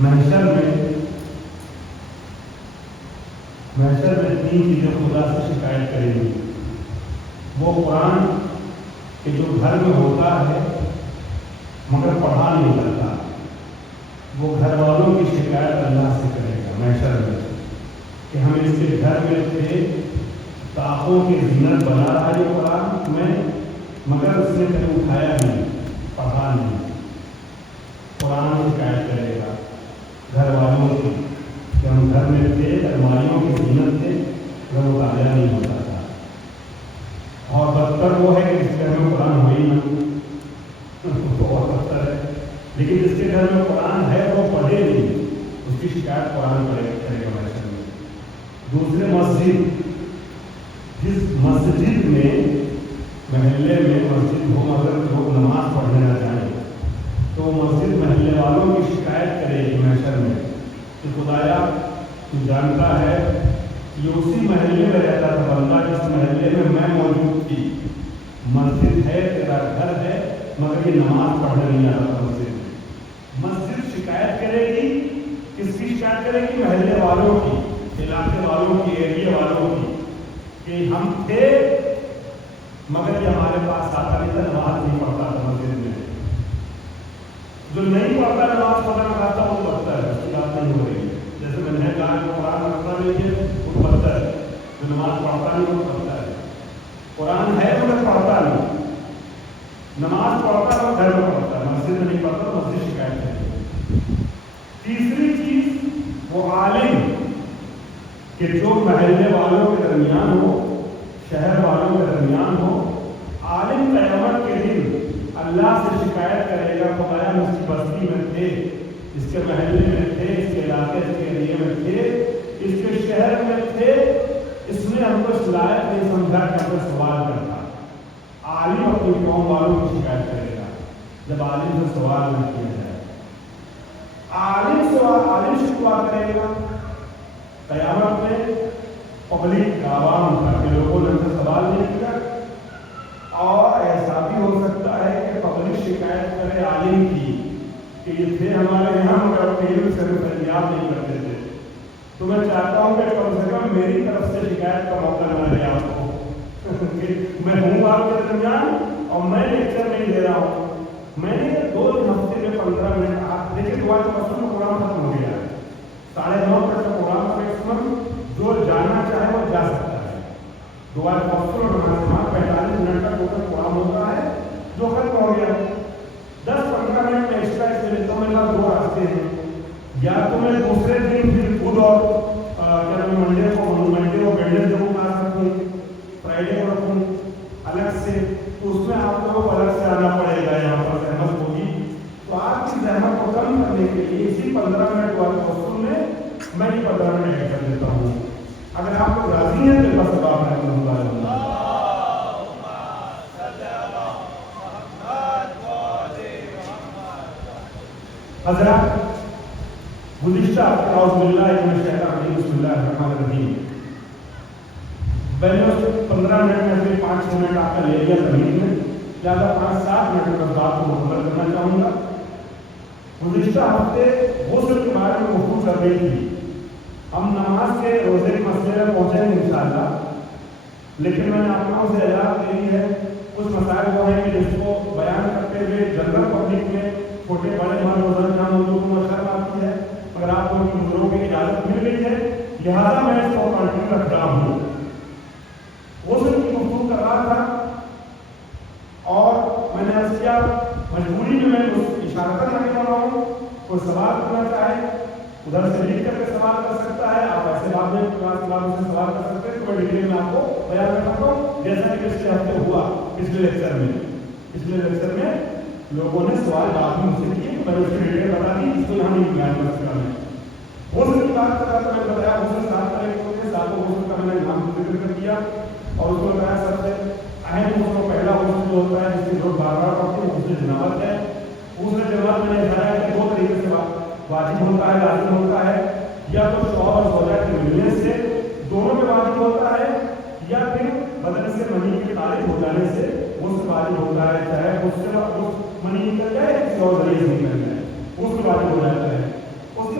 محشر میں تین چیزیں خدا سے شکایت کریں گی. وہ قرآن کہ جو گھر میں ہوتا ہے مگر پڑھا نہیں کرتا، وہ گھر والوں کی شکایت اللہ سے کرے گا محشر میں کہ ہم اس کے گھر میں تھے، طاقوں کی زینت بنا رہا ہے قرآن میں، مگر اس نے کبھی اٹھایا نہیں، پڑھا نہیں. قرآن شکایت کرے گا گھر والوں کی کہ ہم گھر میں تھے، الماریوں کی زینت تھے، مگر وہ تازہ نہیں ہوتا تھا. اور بدتر وہ ہے کہ جس کے گھر میں قرآن ہو ہی نہ، بہت بدتر ہے. لیکن جس کے گھر میں قرآن ہے وہ پڑھے نہیں، اس کی شکایت قرآن کرے گا محشر میں. دوسرے مسجد، جس مسجد میں محلے میں مسجد ہو مگر لوگ نماز پڑھنے نہ جائیں تو وہ مسجد محلے والوں کی شکایت کرے گی محشر میں کہ خدایا تو جانتا ہے یہ اسی محلے میں رہتا تھا بندہ جس محلے میں موجود تھی، مسجد ہے تیرا گھر ہے مگر یہ نماز پڑھنے نہیں آتا تھا مسجد میں. مسجد شکایت کرے گی، کس کی شکایت کرے گی؟ محلے والوں کی، علاقے والوں کی، ایریا والوں کی کہ ہم تھے مگر یہ ہمارے پاس آتا نہیں تھا، نماز نہیں پڑھتا تھا مسجد میں. جو نہیں پڑھتا نماز پڑھنا چاہتا وہ پڑھتا ہے، اس کی بات نہیں ہو رہی ہے. جیسے میں نے کہا کہ قرآن پڑھنا نہیں ہے وہ پڑھتا ہے، جو نماز پڑھتا نہیں وہ پڑھتا ہے. قرآن ہے مگر پڑھتا نہیں، نماز پڑھتا ہے وہ گھر میں پڑھتا ہے، مسجد میں نہیں پڑھتا، مسجد شکایت ہے. تیسری چیز وہ عالم کہ جو محلے والوں کے درمیان ہو، شہر والوں کے درمیان ہو. عالم قیامت کے دن اللہ سے شکایت کرے گا خدایا ہم اس کی بستی میں تھے، اس کے محلے میں تھے، اس کے علاقے اس کے ایریے میں تھے، اس کے شہر میں تھے، اس نے ہم کو اس لائق نہیں سمجھا کہ ہم کو سوال کرتا. عالم اپنی قوم والوں کی شکایت کرے گا جب عالم سے سوال نہ کیا جائے. عالم شکوا کرے گا قیامت میں پبلک عوام کا کہ لوگوں نے ہم سے سوال نہیں کیا. اور ایسا بھی ہو سکتا ہے کہ پبلک شکایت کرے عالم کی کہ یہ تھے ہمارے یہاں مگر اپنے علم سے فریاد نہیں کرتے تھے. تو میں چاہتا ہوں کہ کم سے کم میری طرف سے شکایت کا موقع نہ ملے آپ کو کہ میں ہوں آپ کے درمیان اور میں لیکچر نہیں دے رہا ہوں. میں نے 2 ہفتے میں 15 منٹ آپ دیکھیں دعا کے مسئلہ پروگرام ختم ہو گیا ہے. 9:30 کا پروگرام کا میکسیمم جو جانا چاہے وہ جا سکتا ہے. دعا کے مسئلہ 45 منٹ کا ٹوٹل پروگرام ہوتا ہے جو ختم ہو گیا. 10-15 منٹ میں ایکسٹرا اس لیے تو میرے پاس 2 راستے ہیں. یا تو میں دوسرے دن پھر خود اور کیا منڈے کو ویڈنسڈے کو آ سکوں، فرائیڈے کو رکھوں الگ سے، تو اس میں آپ لوگوں کو الگ سے آنا پڑے گا، یہاں پر زحمت ہوگی. تو آپ کی زحمت کو کم کرنے کے لیے اسی 15 منٹ والے وصول میں یہ 15 منٹ ایڈ کر دیتا ہوں. اگر آپ لوگ راضی ہیں تو بس آپ ہے حضرات. گزشتہ اعوذ باللہ من الشیطان الرجیم بسم اللہ الرحمن الرحیم میں نے 15 منٹ میں سے 5-6 منٹ آپ کا لے لیا تمہید میں، لہٰذا 5-7 منٹ میں بات کو مکمل کرنا چاہوں گا. گزشتہ ہفتے غسل کے بارے میں گفتگو کر رہی تھی. ہم نماز کے روزے کے مسئلے میں پہنچیں گے انشاءاللہ، لیکن میں نے آپ لوگوں سے اجازت دے دی ہے. کچھ مسائل وہ ہیں کہ جس کو بیان کرتے ہوئے جنرل پبلک میں چھوٹے بڑے مرد وزن جہاں موجود میں شرم آتی ہے، اگر آپ کو بزرگوں کی اجازت مل گئی ہے لہٰذا میں اس کو کنٹینیو رکھ رہا ہوں. غسل کی گفتگو کر رہا تھا اور میں نے عرض کیا مجبوری میں اشارہ کرنے والا ہوں. کوئی سوال کرنا چاہے ادھر سے لکھ کر کے سوال کر سکتا ہے، آپ ایسے بعد میں سے سوال کر سکتے ہیں. تو میں ڈیٹیل میں آپ کو بیان کر سکتا ہوں جیسا کہ پچھلے ہفتے ہوا. پچھلے لیکچر میں لوگوں نے سوال بعد میں مجھ سے کیے، میں نے اس کی ڈیٹیل بتا دی، اس کو یہاں نہیں بیان کر سکتا. میں غسل کی بات کر رہا تھا، میں نے بتایا غسل 7 طرح کے ہوتے ہیں. 7 غسل کا میں نے نام ذکر کر دیا اور اس کو بتایا سب سے اہم غسل پہلا غسل جو ہوتا ہے جس کی لوگ بار بار پڑھتے ہیں غسل جنابت ہے. غسل جنابت میں نے بتایا کہ 2 طریقے سے واجب ہوتا ہے، لازم ہوتا ہے. یا تو شوہر اور زوجہ کے ملنے سے دونوں میں واجب ہوتا ہے، یا پھر بدن سے منی کے خارج ہو جانے سے غسل واجب ہوتا ہے. چاہے اس سے منی نکل جائے کسی اور ذریعے سے نکل جائے غسل واجب ہو جاتا ہے. اس کے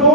2,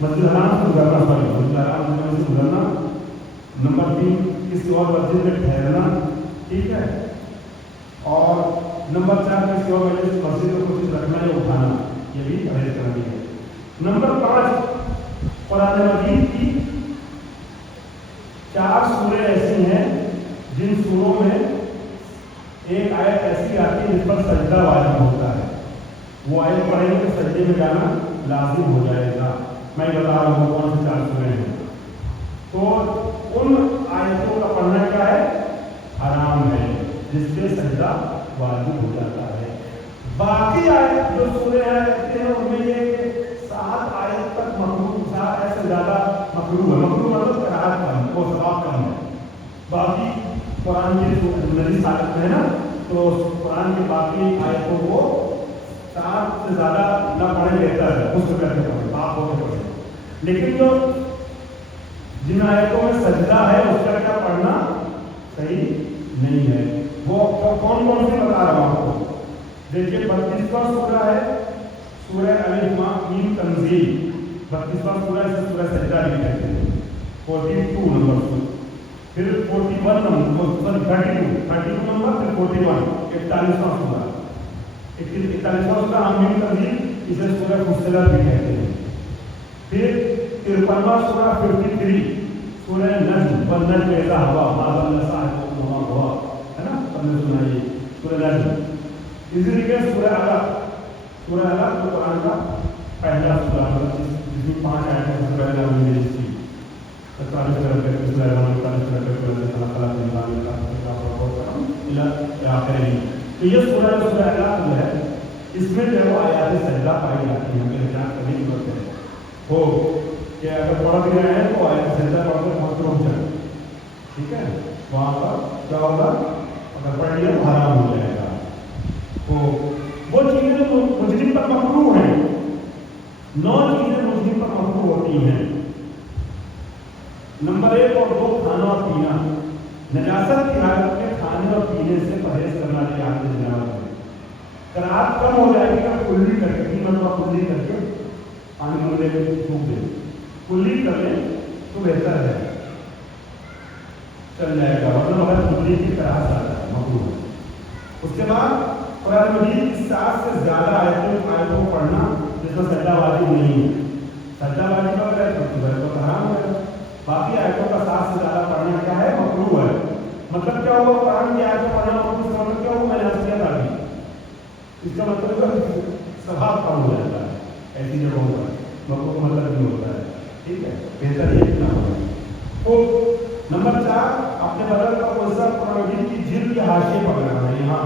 مسجد حرام سے گزرنا، مسجد حرام سے گزرنا. نمبر 3 کسی اور مسجد میں ٹھہرنا، ٹھیک ہے. اور نمبر 4 کسی اور مسجد میں کچھ رکھنا یا اٹھانا، یہ بھی پرہیز کرنی ہے. نمبر 5 قرآن مجید کی 4 سوریں ایسی ہیں جن سوروں میں ایک آیت ایسی آتی ہے جس پر سجدہ واجب ہوتا ہے. وہ آیت پڑھیں گے تو سجدے میں جانا لازم ہو جائے گا. میں بتا رہا ہوں کون سی 4 سوریں ہیں. تو ان آیتوں کا پڑھنا کیا ہے؟ حرام ہے، جس سے سجدہ واجب ہو جاتا ہے. باقی آیت جو سوریں رہتے ہیں ان میں یہ 7 آیت تک مکروہ، 7 آیت سے زیادہ مکروہ ہے. مکروہ مطلب قرأت کم، وہ ثواب کم ہے. باقی قرآن کی نبی ثابت ہے نا، تو قرآن کی باقی آیتوں کو 7 سے زیادہ نہ پڑھے بہتر ہے. اس کو کر کے پڑھیں، آپ ہو کے پڑھیں. لیکن جو جن آیتوں میں سجدہ ہے اس کا کیا پڑھنا صحیح نہیں ہے. وہ کون کون سی بتا رہا ہوں آپ کو. دیکھیے 32واں سورہ ہے سورہ الف میم تنزیل. 32واں سورہ اسے سورہ سجدہ بھی کہتے ہیں. 42 نمبر، پھر 41 نمبر، 32 نمبر، پھر 41 41واں سورہ. 41واں سورہ میم تنزیل اسے سورہ فصلت بھی کہتے ہیں. پھر 53واں سورہ 53 سورہ نجم، والنجم اذا ہوا ما ضل صاحبكم وما غوى، ہے نا، سب نے سنا یہ سورہ نجم. اسی طریقے سورہ علق. سورہ علق تو قرآن کا پہلا سورہ ہے جس میں 5 آیتیں ہیں. سورہ علق میں جس کی 47 طرح کے سورہ علق 47 طرح کے اللہ تعالیٰ کے نام کا آخر ہے. تو یہ سورہ علق جو ہے اس میں جو ہے وہ آیات سجدہ پائی جاتی ہیں. ہمیں احتیاط کرنے کی ضرورت ہے ہو کہ اگر پڑھ بھی رہے ہیں تو آیت سجدہ پڑھ کر بہت رک جائے. ٹھیک ہے، وہاں پر کیا ہوگا؟ اگر پڑھ لیا تو حرام ہو جائے گا. تو وہ چیزیں جو مجرم پر مکروہ ہیں، 9 چیزیں مجرم پر مکروہ ہوتی ہیں. نمبر 1 اور 2 کھانا اور پینا. نجاست کی حالت میں کھانے اور پینے سے پرہیز کرنا چاہیے. حالت جنابت میں قرأت کم ہو جائے گی. کلی کر کے 3 مرتبہ کلی کر کے پانی ملے میں چھوٹ دیں، کلی کر لیں تو بہتر ہے، چل جائے گا. ورنہ اگر کلی کی طرح زیادہ مکروہ ہے. اس کے بعد قرآن مجید کی 7 سے زیادہ آیتوں کو پڑھنا جس میں سجدہ واجب نہیں ہے. سجدہ واجب اگر ہے تو حرام ہے. باقی آیتوں کا 7 سے زیادہ پڑھنا کیا ہے؟ مکروہ ہے. مطلب کیا ہوا؟ قرآن کی آیتیں پڑھنا مکروہ کا مطلب کیا ہوا؟ میں نے حیثیت آ گئی. اس کا مطلب ثواب کم ہو جاتا ہے ایسی جگہوں پر. مکروہ کا مطلب نہیں ہوتا ہے. ٹھیک ہے، بہتر یہ اتنا ہوگا. تو نمبر 4 اپنے بدن کا کوئی حصہ قرآن مجید کی جلد کے حاشیے پر لگانا.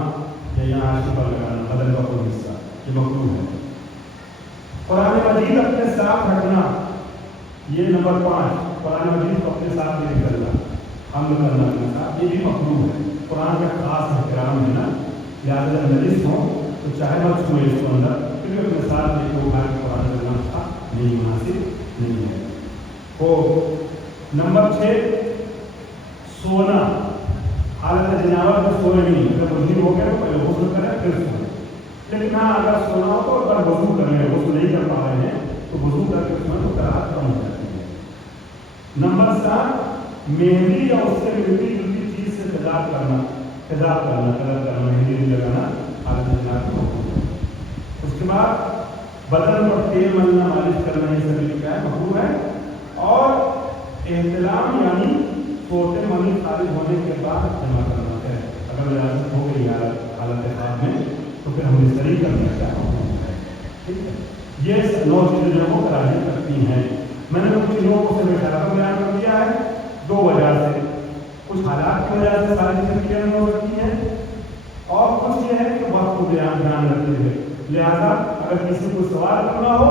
یہاں حاشیے پر لگانا بدن کا کوئی حصہ، یہ مکروہ ہے. قرآن مجید اپنے ساتھ رکھنا، یہ نمبر 5 قرآن مجید کو اپنے ساتھ لے کرنا، حمل کرنا اپنے ساتھ، یہ بھی مکروہ ہے. قرآن کا خاص احترام ہے نا، لہٰذا جب نجس ہو تو چاہے مت چھوئے اس کو اندر، کیونکہ اپنے ساتھ لے کے اٹھا کے قرآن کرنا تھا نہیں، مناسب نہیں ہے. تو نمبر 6 سونا. حالت جنابت میں سوئے نہیں. اگر مجھے ہو گیا تو پہلے غسل کریں پھر سوئیں. لیکن ہاں اگر سونا ہو تو اگر وضو کر رہے ہیں، وضو نہیں کر پا رہے ہیں تو وضو کر کے سوئیں تو قرأت کم ہو جاتی ہے. نمبر 7 مہندی یا اس سے ملتی جلتی چیز سے تیزاب کرنا، کلر کرنا، مہندی نہیں لگانا حالت جنابت میں. اس کے بعد بدن پر تیل ملنا، مالش کرنا، یہ سبھی کیا ہے؟ مکروہ ہے. اور احتلام یعنی سوتے منی خارج ہونے کے بعد جمع کرنا ہے. اگر اجازت ہو گئی حالت خواب میں تو پھر ہم بستری کرنا چاہتے. ٹھیک ہے، یہ 9 چیزیں جو وہ کراہی کرتی ہیں. میں نے کچھ چیزوں کو سے اشارہ بیان کر دیا ہے 2 وجہ سے. کچھ حالات کی وجہ سے ساری چیزیں کلیئر نہیں ہو سکتی ہیں، اور کچھ یہ ہے کہ وقت کو دھیان رکھتے ہوئے. لہٰذا اگر کسی کو سوال کرنا ہو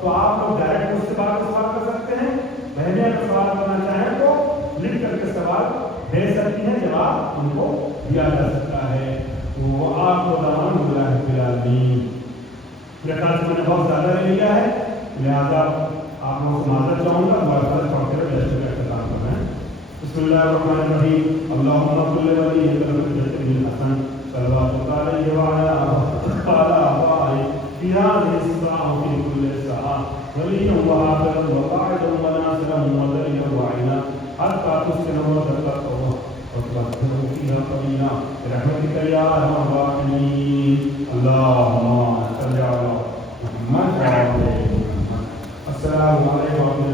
تو آپ لوگ ڈائریکٹ مجھ سے بات سوال کر سکتے ہیں. بہنیں اگر سوال کرنا چاہیں تو لکھ کر کے سوال بھیج سکتی ہیں، جواب ان کو دیا جا سکتا ہے. تو آپ کو دعوان اللہ رب العالمین. میرے خیال سے میں نے بہت زیادہ لے لیا ہے، لہٰذا آپ لوگوں سے معذرت چاہوں گا. مبارکباد پڑھتے ہوئے جیسے کا اختتام کرنا ہے. بسم اللہ الرحمن الرحیم. اللہم صل علی سیدنا الحسن صلوات علیہ وعلی آلہ فی هذه الساعة وفی کل ساعة وليا وآخرا وقاعدا وناصرا وذليلا وعينا حتى تسكن وتتقى وتطهر فيها قليلا برحمتك يا ارحم الراحمين. اللهم صل على محمد وعلى آل محمد. السلام عليكم.